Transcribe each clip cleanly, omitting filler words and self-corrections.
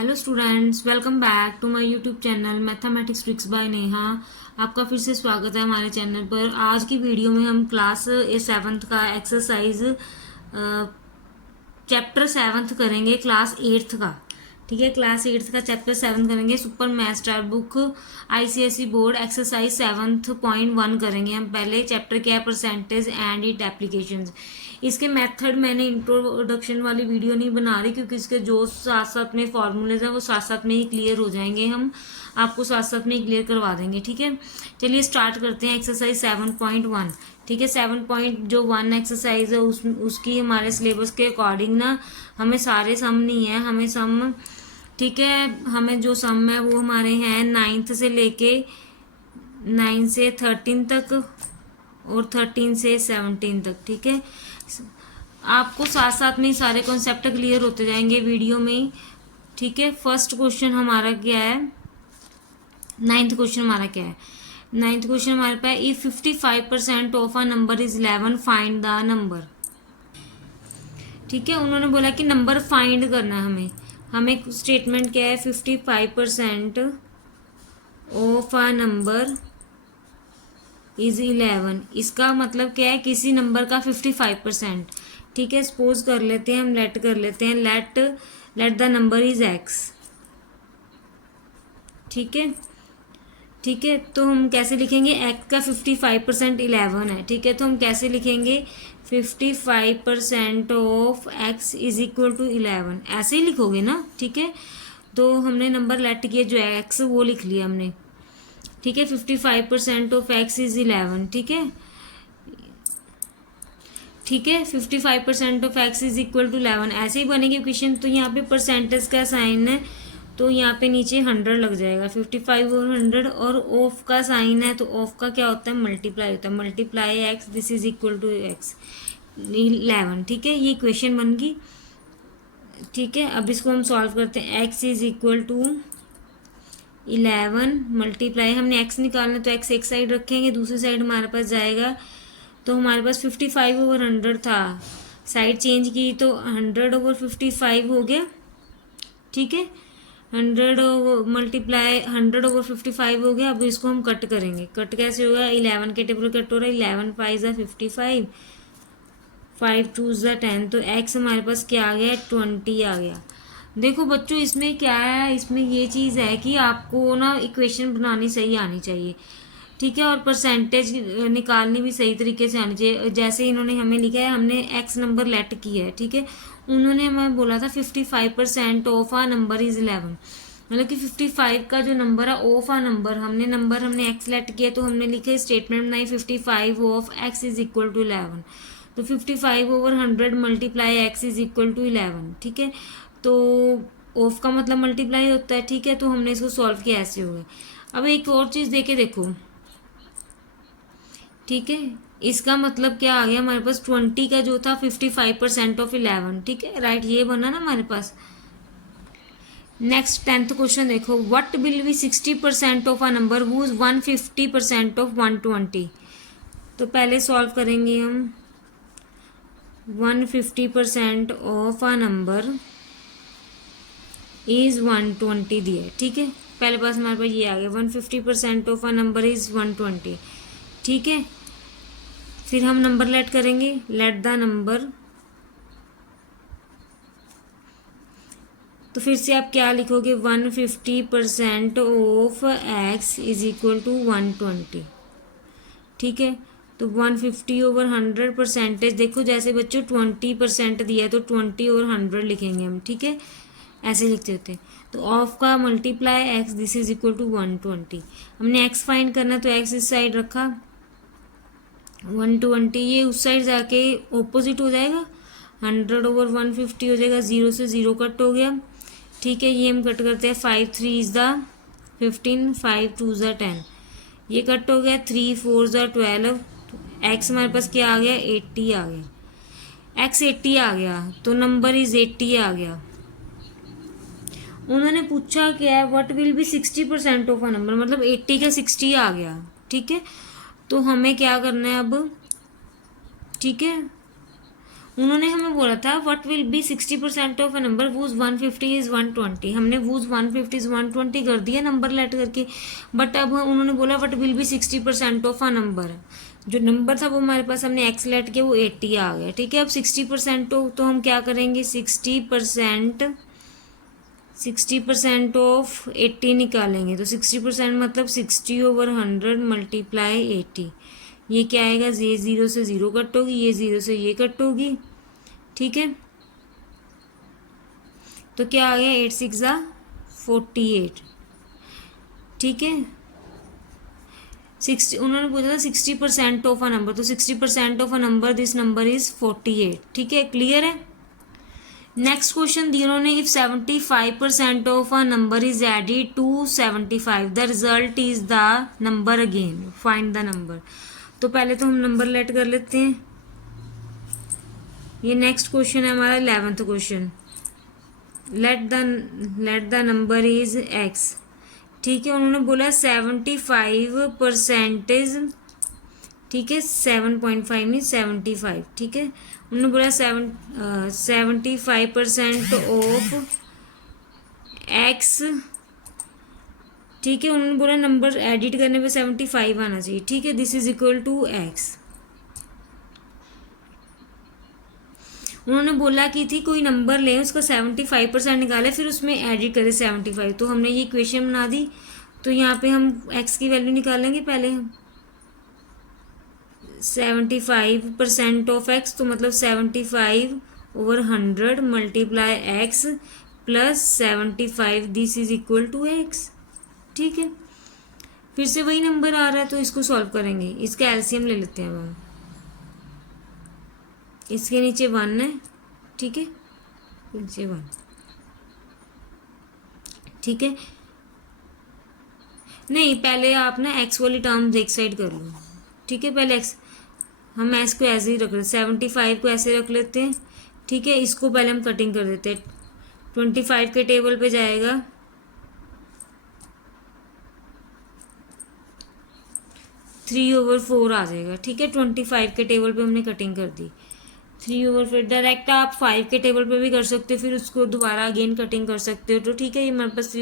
Hello students, welcome back to my YouTube channel mathematics tricks by Neha. आपका फिर से स्वागत है हमारे चैनल पर। आज की वीडियो में हम क्लास 7th का एक्सरसाइज चैप्टर 7th करेंगे, क्लास 8th का। ठीक है, क्लास 8th का चैप्टर 7 करेंगे। Super math star book ICSE board exercise 7.1 करेंगे हम। पहले चैप्टर क्या है, परसेंटेज एंड इट एप्लीकेशंस। इसके मेथड मैंने इंट्रोडक्शन वाली वीडियो नहीं बना रही, क्योंकि इसके जो साथ साथ में फॉर्मूलेज है वो साथ साथ में ही क्लियर हो जाएंगे। हम आपको साथ साथ में ही क्लियर करवा देंगे। ठीक है, चलिए स्टार्ट करते हैं एक्सरसाइज 7.1। ठीक है, 7.1 एक्सरसाइज है उसकी हमारे सिलेबस के अकॉर्डिंग ना हमें सारे सम नहीं है, हमें सम, ठीक है, हमें जो सम है वो हमारे हैं 9th से लेके 9 से 13 तक और 13 से 17 तक। ठीक है, आपको साथ साथ में सारे कॉन्सेप्ट क्लियर होते जाएंगे वीडियो में। ठीक है, फर्स्ट क्वेश्चन हमारा क्या है, 9th क्वेश्चन हमारा क्या है। 9th क्वेश्चन हमारे पास, if 55% of a number is 11 find the number. ठीक है, उन्होंने बोला कि नंबर फाइंड करना है हमें स्टेटमेंट क्या है, 55% ऑफ अ नंबर इज 11। इसका मतलब क्या है, किसी नंबर का 55%। ठीक है, सपोज कर लेते हैं, हम लेट कर लेते हैं, late the number is x. ठीक है, ठीक है, तो हम कैसे लिखेंगे, एक्स का 55% 11 है। ठीक है, तो हम कैसे लिखेंगे, 55% of x is equal to 11, ऐसे ही लिखोगे ना। ठीक है, तो हमने नंबर लेट किया जो एक्स वो लिख लिया हमने। ठीक है, 55% ऑफ एक्स इज 11। ठीक है, ठीक है, 55% of x is equal to 11 ऐसे ही बनेगी क्वेश्चन। तो यहाँ पे परसेंटेज का साइन है, तो यहाँ पे नीचे 100 लग जाएगा, 55 और 100। और ऑफ का साइन है, तो ऑफ का क्या होता है, मल्टीप्लाई होता है, multiply x, this is equal to x 11। ठीक है, ये क्वेश्चन बन गई। ठीक है, अब इसको हम सॉल्व करते हैं। X is equal to 11 multiply, हमने एक्स निकालना तो एक्स एक साइड रखेंगे, दूसरी साइड हमारे पास जाएगा, तो हमारे पास 55 ओवर 100 था, साइड चेंज की तो 100 ओवर 55 हो गया। ठीक है, 100 मल्टीप्लाई 100 ओवर 55 हो गया। अब इसको हम कट करेंगे, कट कैसे होगा, 11 के टेबल कट हो रहा है, 11 5 ज़ा 55, 5 2 ज़ा 10, तो एक्स हमारे पास क्या आ गया, 20 आ गया। देखो बच्चों, इसमें क्या है, इसमें ये चीज़ है कि आपको ना इक्वेशन बनानी सही आनी चाहिए। ठीक है, और परसेंटेज निकालनी भी सही तरीके से आनी चाहिए। जैसे इन्होंने हमें लिखा है, हमने एक्स नंबर लेट किया है। ठीक है, उन्होंने हमें बोला था 55% ऑफ आ नंबर इज 11, मतलब कि 55 का जो नंबर है ऑफ आ नंबर, हमने एक्स लेट किया, तो हमने लिखा स्टेटमेंट बनाई 55 of x is equal to 11। तो 55 over 100 multiply x is equal to 11। ठीक है, तो ऑफ का मतलब मल्टीप्लाई होता है। ठीक है, तो हमने इसको सॉल्व किया, ऐसे हो गया। अब एक और चीज़ देके देखो। ठीक है, इसका मतलब क्या आ गया हमारे पास, 20 का जो था 55% ऑफ 11। ठीक है, राइट, ये बना ना हमारे पास। नेक्स्ट 10th क्वेश्चन देखो, what will be 60% of a number whose 150% of 120। तो पहले सॉल्व करेंगे हम। 150% ऑफ अ नंबर इज 120 दिया है। ठीक है, पहले पास हमारे पास ये आ गया, 150% ऑफ अ नंबर इज 120। ठीक है, फिर हम नंबर लेट करेंगे, लेट द नंबर, तो फिर से आप क्या लिखोगे, 150% of x is equal to 120। ठीक है, तो 150 ओवर 100 परसेंटेज, देखो जैसे बच्चों 20% दिया है तो 20 और 100 लिखेंगे हम। ठीक है, ऐसे लिखते होते हैं। तो ऑफ का multiply x, this is equal to 120। हमने एक्स फाइंड करना, तो एक्स इस साइड रखा, 120 ये उस साइड जाके ऑपोजिट हो जाएगा, 100 ओवर 150 हो जाएगा, 0 से 0 कट हो गया। ठीक है, ये हम कट करते हैं, 5 3 इज़ द 15, 5 2 ज़ा 10, ये कट हो गया, 3 4 ज़ा 12। एक्स हमारे पास क्या आ गया, 80 आ गया, एक्स 80 आ गया, तो नंबर इज 80 आ गया। उन्होंने पूछा क्या है, what will be 60% of a number, मतलब 80 का 60 आ गया। ठीक है, तो हमें क्या करना है अब। ठीक है, उन्होंने हमें बोला था what will be 60% of a number whose 150 is 120, हमने वूज 150 इज 120 कर दिया नंबर लेट करके, बट अब उन्होंने बोला what will be 60% of a number, जो नंबर था वो हमारे पास हमने एक्स लेट किया वो 80 आ गया, ठीक है। अब 60% तो हम क्या करेंगे, 60% ऑफ 80 निकालेंगे, तो 60% मतलब 60/100 मल्टीप्लाई 80, ये क्या आएगा, ये 0 से 0 कट होगी, ये 0 से ये कट होगी, ठीक है। तो क्या आ गया, 8 6 48, ठीक है। 60 उन्होंने पूछा था 60% ऑफ अ नंबर, तो 60% of a number this number is 48, ठीक है, क्लियर है। नेक्स्ट क्वेश्चन दिया उन्होंने, if 75% of a number is added to 75 the result is the number again, find the number. तो पहले तो हम नंबर लेट कर लेते हैं। ये नेक्स्ट क्वेश्चन है हमारा 11th question, late the number is x, ठीक है। उन्होंने बोला 75%, ठीक है, 7.5 नहीं 75, ठीक है। उन्होंने बोला 75% ऑफ एक्स, ठीक है। उन्होंने बोला नंबर एडिट करने पे 75 आना चाहिए, ठीक है, this is equal to x. उन्होंने बोला कि थी कोई नंबर ले उसका 75% निकाले फिर उसमें एडिट करे 75, तो हमने ये इक्वेशन बना दी। तो यहाँ पे हम एक्स की वैल्यू निकालेंगे पहले हम, 75% ऑफ एक्स, तो मतलब 75/100 multiply x plus 75, this is equal to x, ठीक है। फिर से वही नंबर आ रहा है तो इसको सॉल्व करेंगे, इसका एलसीएम ले लेते हैं अब हम। इसके नीचे 1 है, ठीक है, नीचे 1, ठीक है। नहीं, पहले आप ना एक्स वाली टर्म्स एक साइड कर लो, ठीक है। पहले एक्स, हम एक्स को ऐसे ही रख लेते, 75 को ऐसे रख लेते हैं, ठीक है। इसको पहले हम कटिंग कर देते हैं, 25 के टेबल पे जाएगा 3/4 आ जाएगा, ठीक है। 25 के टेबल पे हमने कटिंग कर दी, 3/4 डायरेक्ट आप 5 के टेबल पे भी कर सकते हो, फिर उसको दोबारा अगेन कटिंग कर सकते हो, तो ठीक है। ये हमारे पास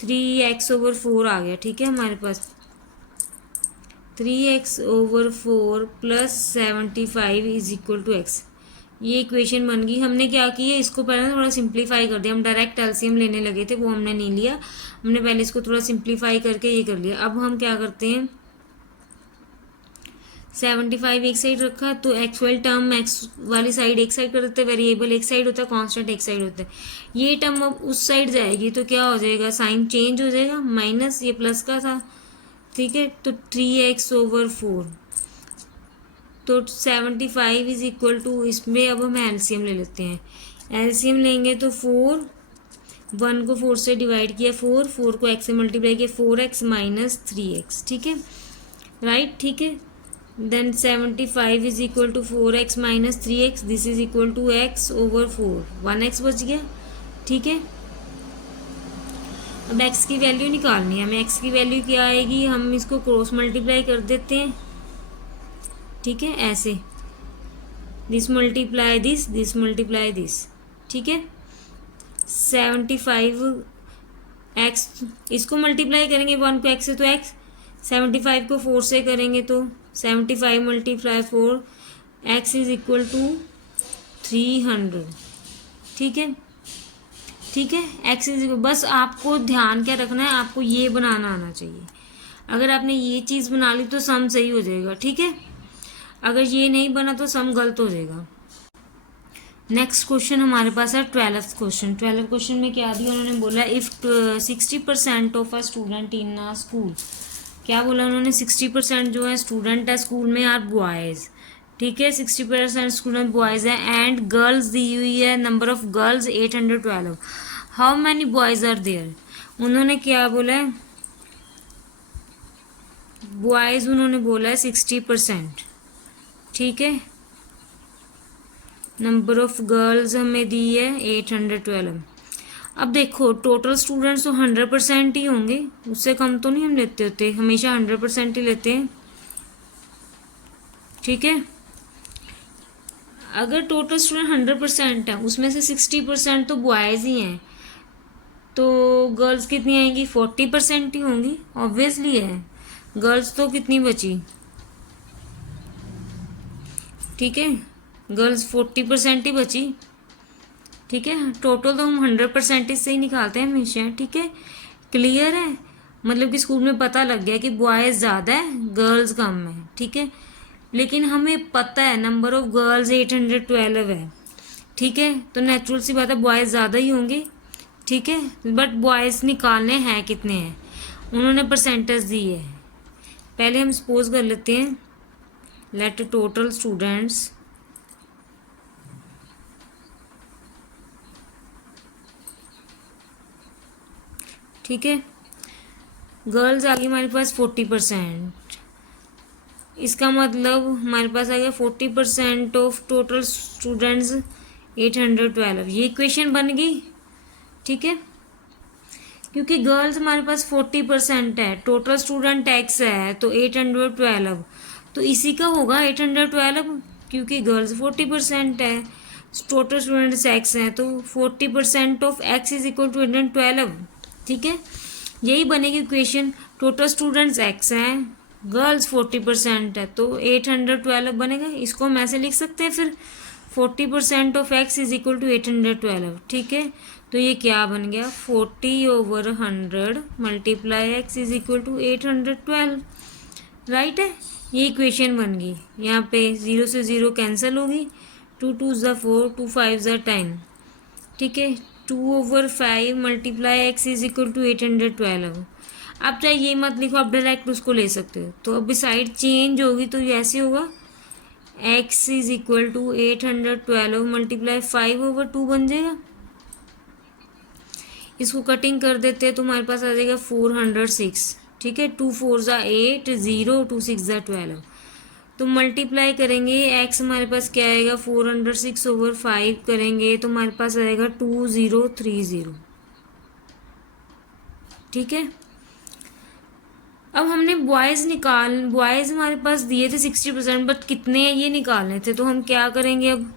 3x/4 आ गया, ठीक है। हमारे पास 3x/4 plus 75 is equal to x, ये इक्वेशन बन गई। हमने क्या किया, इसको पहले थोड़ा सिंप्लीफाई कर दिया, हम डायरेक्ट एलसीएम लेने लगे थे वो हमने नहीं लिया, हमने पहले इसको थोड़ा सिंप्लीफाई करके ये कर लिया। अब हम क्या करते हैं, 75 एक साइड रखा तो एक्चुअल टर्म एक्स वाली साइड एक साइड कर देते हैं, वेरिएबल एक साइड होता है, कांस्टेंट एक साइड होता है। ये टर्म अब उस साइड जाएगी तो क्या हो जाएगा, साइन चेंज हो जाएगा, माइनस ये प्लस का था, ठीक है। तो 3x/4, तो 75 इज इक्वल टू, इसमें अब हम एलसीएम ले लेते हैं। एलसीएम लेंगे तो 4, 1 को 4 से डिवाइड किया 4 को x से मल्टीप्लाई किया 4x माइनस 3x, ठीक है, राइट, ठीक है। Then 75 is equal to 4x minus 3x, this is equal to x/4, 1x बच गया, ठीक है। अब x की वैल्यू निकालनी है हमें, x की वैल्यू क्या आएगी, हम इसको क्रॉस मल्टीप्लाई कर देते हैं, ठीक है, ऐसे this multiply this, this multiply this, ठीक है। 75x, इसको मल्टीप्लाई करेंगे 1 को x से तो x, 75 को 4 से करेंगे तो 75 multiply 4, x is equal to 300, ठीक है, ठीक है। x इज इक्वल, बस आपको ध्यान क्या रखना है, आपको ये बनाना आना चाहिए। अगर आपने ये चीज़ बना ली तो सम सही हो जाएगा, ठीक है। अगर ये नहीं बना तो सम गलत हो जाएगा। नेक्स्ट क्वेश्चन हमारे पास है 12th क्वेश्चन। 12th क्वेश्चन में क्या दिया, उन्होंने बोला if 60% of a student in a school, क्या बोला उन्होंने, 60% जो है स्टूडेंट है स्कूल में आर बॉयज़, ठीक है, 60% स्टूडेंट बॉयज़ है एंड गर्ल्स दी हुई है, number of girls 812, how many boys are there. उन्होंने क्या बोला है, बॉयज़ उन्होंने बोला है 60%, ठीक है। नंबर ऑफ गर्ल्स हमें दी है 812। अब देखो टोटल स्टूडेंट्स तो 100% ही होंगे, उससे कम तो नहीं हम लेते होते, हमेशा 100% ही लेते हैं, ठीक है। अगर टोटल स्टूडेंट 100% है, उसमें से 60% तो बॉयज़ ही हैं, तो गर्ल्स कितनी आएंगी? 40% ही होंगी, ऑब्वियसली है। गर्ल्स तो कितनी बची? ठीक है, गर्ल्स 40% ही बची। ठीक है, टोटल तो हम 100% से ही निकालते हैं हमेशा। ठीक है, क्लियर है? मतलब कि स्कूल में पता लग गया कि बॉयज़ ज़्यादा है, गर्ल्स कम है। ठीक है, लेकिन हमें पता है नंबर ऑफ गर्ल्स 812 है। ठीक है, तो नेचुरल सी बात है बॉयज़ ज़्यादा ही होंगे। ठीक है, बट बॉयज़ निकालने हैं कितने हैं, उन्होंने परसेंटेज दी है। पहले हम सपोज कर लेते हैं, लेट टोटल स्टूडेंट्स ठीक है, गर्ल्स आ गई हमारे पास 40%। इसका मतलब हमारे पास आ गया 40% ऑफ टोटल स्टूडेंट्स 812। ये इक्वेशन बन गई। ठीक है, क्योंकि गर्ल्स हमारे पास 40% है, टोटल स्टूडेंट एक्स है, तो 812 तो इसी का होगा 812, क्योंकि गर्ल्स 40% है, टोटल स्टूडेंट्स एक्स हैं, तो 40% of x is equal to 812। ठीक है, यही बनेगी इक्वेशन। टोटल स्टूडेंट्स एक्स हैं, गर्ल्स 40% है, तो 812 बनेगा। इसको हम ऐसे लिख सकते हैं फिर, 40% of x is equal to 812। ठीक है, तो ये क्या बन गया? 40/100 multiply x is equal to 812। Right है, ये इक्वेशन बन गई। यहाँ पे 0 से 0 कैंसिल होगी, 2 2 ज़ा 4, 2 5 ज़ा 10। ठीक है, 2/5 multiply x is equal to 812। आप चाहे ये मत लिखो, आप डायरेक्ट उसको ले सकते हो। तो अब साइड चेंज होगी, तो ये ऐसे होगा, x is equal to 812 multiply 5/2 बन जाएगा। इसको कटिंग कर देते हैं तो हमारे पास आ जाएगा 406। ठीक है, 2 4 ज़ा 8, 0 2 6 ज़ा 12। तो मल्टीप्लाई करेंगे, एक्स हमारे पास क्या आएगा? 406/5 करेंगे तो हमारे पास आएगा 2030। ठीक है, अब हमने बॉयज़ हमारे पास दिए थे 60%, बट कितने हैं ये निकालने थे। तो हम क्या करेंगे, अब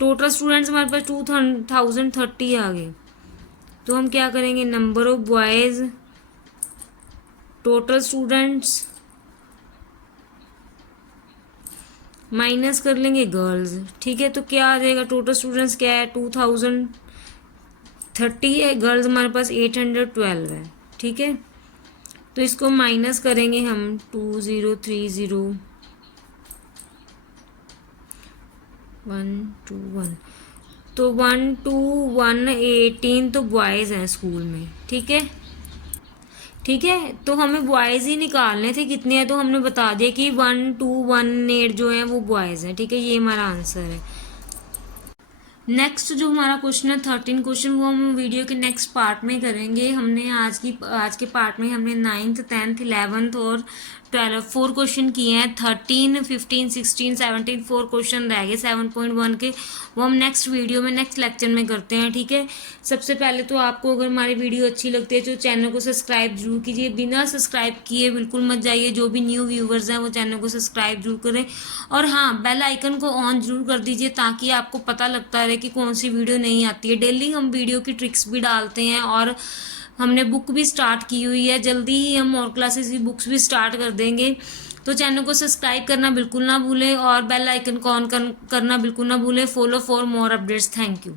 टोटल स्टूडेंट्स हमारे पास 2030 आ गए। तो हम क्या करेंगे, number of boys total students minus कर लेंगे गर्ल्स। ठीक है, तो क्या आ जाएगा? टोटल स्टूडेंट्स क्या है? 2030 है, गर्ल्स हमारे पास 812 है। ठीक है, तो इसको माइनस करेंगे हम, 2030 121, तो 1 2 1 18 तो बॉयज़ हैं स्कूल में। ठीक है, ठीक है, तो हमें बॉयज़ ही निकालने थे, कितने हैं तो हमने बता दिया कि 1 2 1 8 जो है वो बॉयज़ हैं। ठीक है, ये हमारा आंसर है। नेक्स्ट जो हमारा क्वेश्चन है 13 क्वेश्चन, वो हम वीडियो के नेक्स्ट पार्ट में करेंगे। हमने आज के पार्ट में हमने 9th 10th 11th और 12 4 क्वेश्चन किए हैं। 13 15 16 17 4 क्वेश्चन रह गए 7.1 के, वो हम नेक्स्ट वीडियो में नेक्स्ट लेक्चर में करते हैं। ठीक है, सबसे पहले तो आपको अगर हमारी वीडियो अच्छी लगती है तो चैनल को सब्सक्राइब जरूर कीजिए, बिना सब्सक्राइब किए बिल्कुल मत जाइए। जो भी न्यू व्यूवर्स हैं वो चैनल को सब्सक्राइब जरूर करें, और हाँ, बेल आइकन को ऑन जरूर कर दीजिए ताकि आपको पता लगता रहे कि कौन सी वीडियो नहीं आती है। डेली हम वीडियो की ट्रिक्स भी डालते हैं, और हमने बुक भी स्टार्ट की हुई है, जल्दी ही हम और क्लासेस की बुक्स भी स्टार्ट कर देंगे। तो चैनल को सब्सक्राइब करना बिल्कुल ना भूलें, और बेल आइकन को ऑन करना बिल्कुल ना भूलें। Follow for more updates. Thank you.